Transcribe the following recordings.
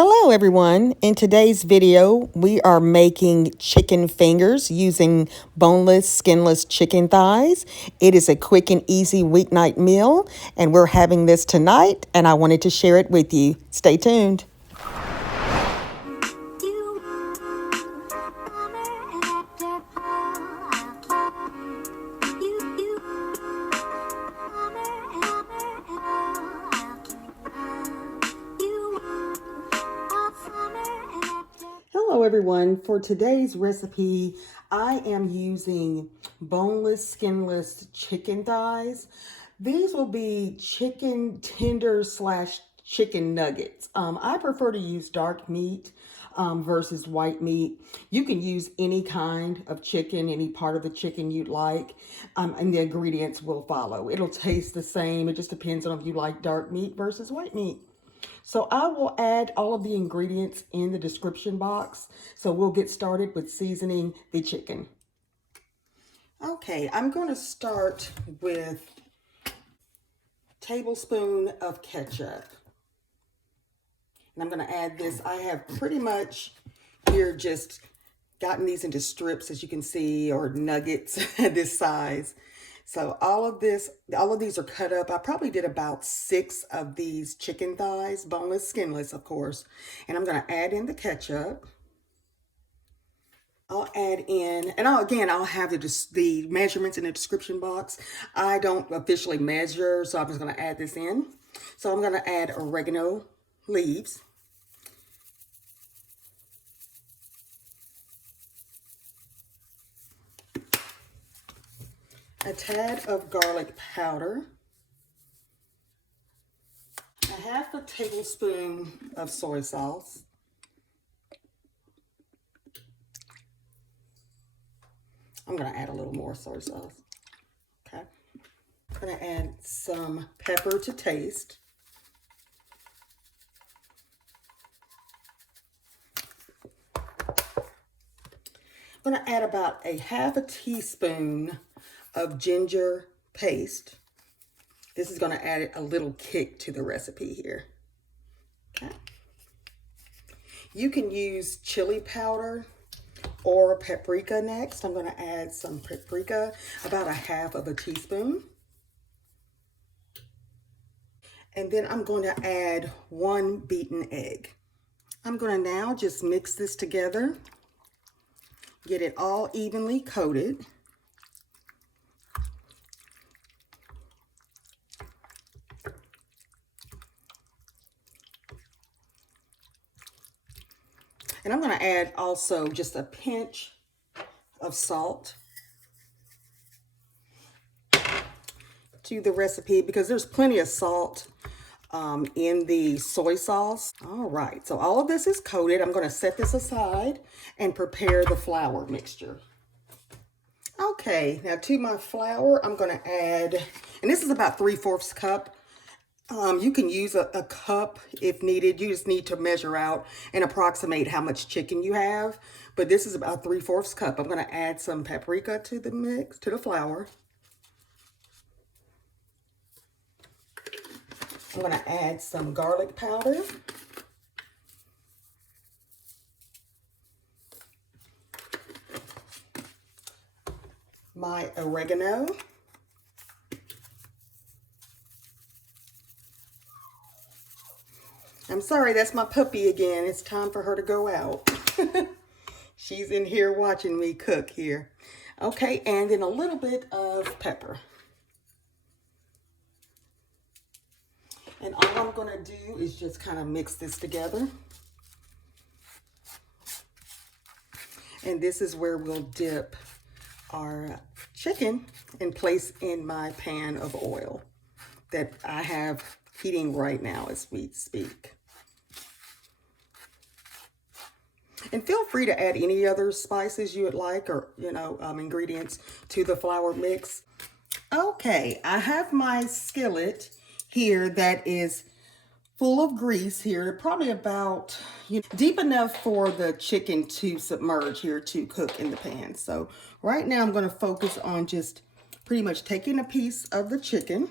Hello everyone. In today's video, we are making chicken fingers using boneless, skinless chicken thighs. It is a quick and easy weeknight meal, and we're having this tonight, and I wanted to share it with you. Stay tuned. Hello everyone. For today's recipe, I am using boneless, skinless chicken thighs. These will be chicken tenders slash chicken nuggets. I prefer to use dark meat versus white meat. You can use any kind of chicken, any part of the chicken you'd like, and the ingredients will follow. It'll taste the same. It just depends on if you like dark meat versus white meat. So I will add all of the ingredients in the description box. So we'll get started with seasoning the chicken. Okay, I'm going to start with a tablespoon of ketchup. And I'm going to add this. I have pretty much here just gotten these into strips, as you can see, or nuggets this size. So all of these are cut up. I probably did about 6 of these chicken thighs, boneless, skinless, of course. And I'm going to add in the ketchup. I'll add in, and I'll have the measurements in the description box. I don't officially measure, so I'm just going to add this in. So I'm going to add oregano leaves. A tad of garlic powder, a half a tablespoon of soy sauce, I'm going to add a little more soy sauce. Okay, I'm going to add some pepper to taste. I'm going to add about a half a teaspoon of ginger paste. This is going to add a little kick to the recipe here. Okay. You can use chili powder or paprika next. I'm going to add some paprika, about a half of a teaspoon. And then I'm going to add 1 beaten egg. I'm going to now just mix this together, get it all evenly coated. And I'm going to add also just a pinch of salt to the recipe because there's plenty of salt in the soy sauce. All right, so all of this is coated. I'm going to set this aside and prepare the flour mixture. Okay, now to my flour, I'm going to add, and this is about 3/4 cup. You can use a cup if needed. You just need to measure out and approximate how much chicken you have. But this is about 3/4 cup. I'm going to add some paprika to the mix, to the flour. I'm going to add some garlic powder. My oregano. I'm sorry, that's my puppy again. It's time for her to go out. She's in here watching me cook here. Okay, and then a little bit of pepper. And all I'm going to do is just kind of mix this together. And this is where we'll dip our chicken and place in my pan of oil that I have heating right now as we speak. And feel free to add any other spices you would like or, ingredients to the flour mix. Okay, I have my skillet here that is full of grease here, probably about deep enough for the chicken to submerge here to cook in the pan. So right now I'm going to focus on just pretty much taking a piece of the chicken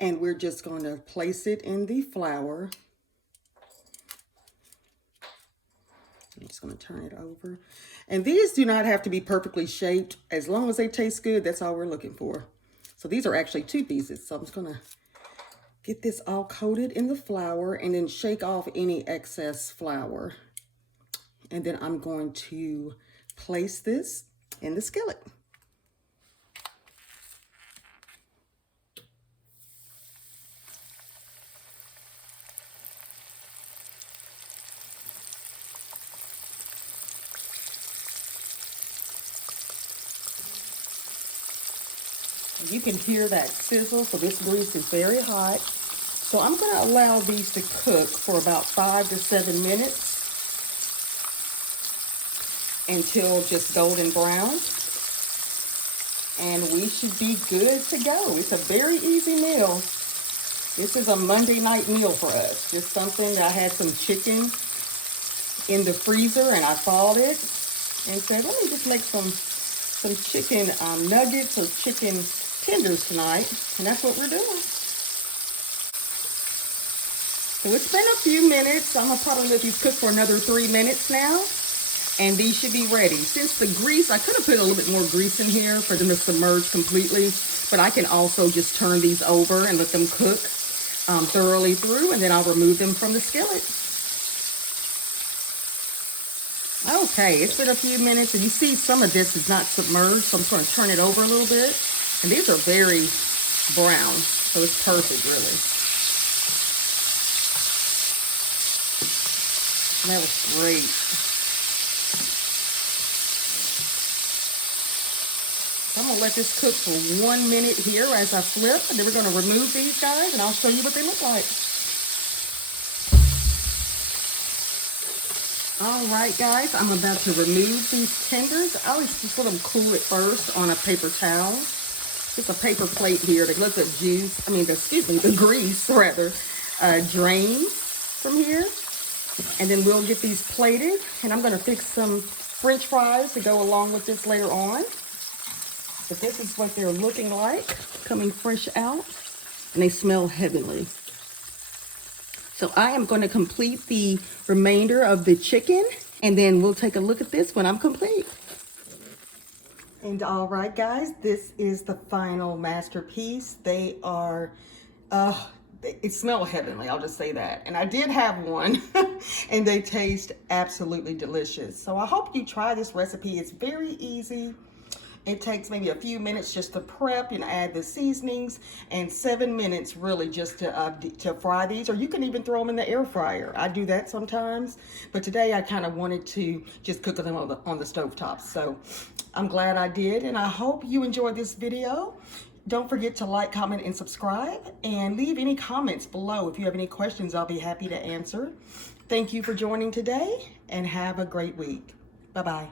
and we're just going to place it in the flour just going to turn it over. And these do not have to be perfectly shaped. As long as they taste good, that's all we're looking for. So these are actually 2 pieces. So I'm just going to get this all coated in the flour and then shake off any excess flour. And then I'm going to place this in the skillet. You can hear that sizzle, so this grease is very hot. So I'm going to allow these to cook for about 5 to 7 minutes until just golden brown. And we should be good to go. It's a very easy meal. This is a Monday night meal for us. Just something that I had some chicken in the freezer and I thawed it and said, let me just make some chicken nuggets or chicken tenders tonight, and that's what we're doing. So it's been a few minutes. I'm gonna probably let these cook for another 3 minutes now, and these should be ready. Since the grease, I could have put a little bit more grease in here for them to submerge completely, but I can also just turn these over and let them cook thoroughly through, and then I'll remove them from the skillet. Okay, it's been a few minutes, and you see some of this is not submerged, so I'm just going to turn it over a little bit. And these are very brown, so it's perfect, really. Smells great. So I'm going to let this cook for 1 minute here as I flip, and then we're going to remove these guys, and I'll show you what they look like. All right, guys, I'm about to remove these tenders. I always just let them cool it first on a paper towel. Just a paper plate here to let the the grease rather, drain from here. And then we'll get these plated, and I'm gonna fix some French fries to go along with this later on. But this is what they're looking like, coming fresh out, and they smell heavenly. So I am going to complete the remainder of the chicken, and then we'll take a look at this when I'm complete. And all right, guys, this is the final masterpiece. They are, it smells heavenly, I'll just say that. And I did have one, and they taste absolutely delicious. So I hope you try this recipe. It's very easy. It takes maybe a few minutes just to prep and add the seasonings, and 7 minutes really just to fry these, or you can even throw them in the air fryer. I do that sometimes, but today I kind of wanted to just cook them on the stovetop. So I'm glad I did, and I hope you enjoyed this video. Don't forget to like, comment, and subscribe, and leave any comments below. If you have any questions, I'll be happy to answer. Thank you for joining today, and have a great week. Bye-bye.